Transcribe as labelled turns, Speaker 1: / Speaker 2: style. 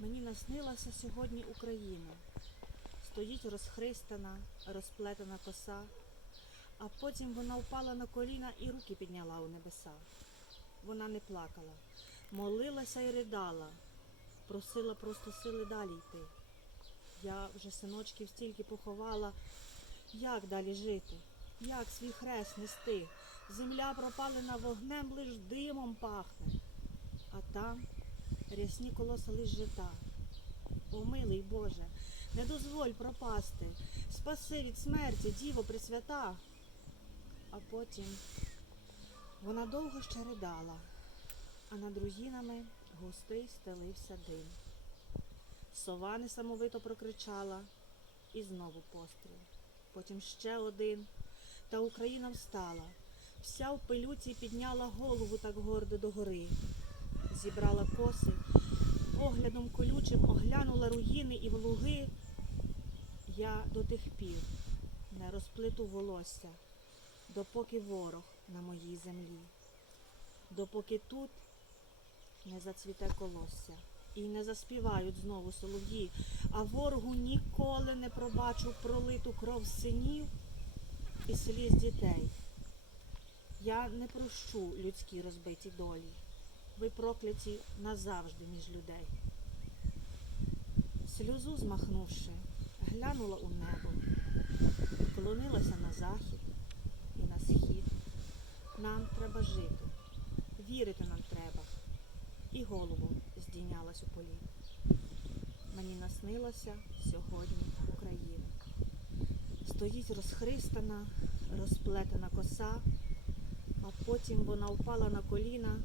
Speaker 1: Мені наснилася сьогодні Україна. Стоїть розхристана, розплетена коса, а потім вона впала на коліна і руки підняла у небеса. Вона не плакала, молилася і ридала, просила просто сили далі йти. Я вже синочків стільки поховала, як далі жити, як свій хрест нести. Земля пропалена вогнем, лиш димом пахне, а там рясні колоса лиш жита. О, милий Боже, не дозволь пропасти, спаси від смерті, Діво Пресвята. А потім вона довго ще ридала, а над руїнами густий стелився дим. Сова несамовито прокричала, і знову постріл. Потім ще один. Та Україна встала, вся в пилюці підняла голову так гордо догори, зібрала коси, поглядом колючим оглянула руїни і влуги. Я до тих пір не розплету волосся, допоки ворог на моїй землі, допоки тут не зацвіте колосся і не заспівають знову солов'ї, а ворогу ніколи не пробачу пролиту кров синів і сліз дітей. Я не прощу людські розбиті долі. Ви прокляті назавжди між людей. Сльозу змахнувши, глянула у небо, вклонилася на захід і на схід. Нам треба жити, вірити нам треба. І голову здійнялась у полі. Мені наснилося сьогодні Україна. Стоїть розхристана, розплетена коса, а потім вона впала на коліна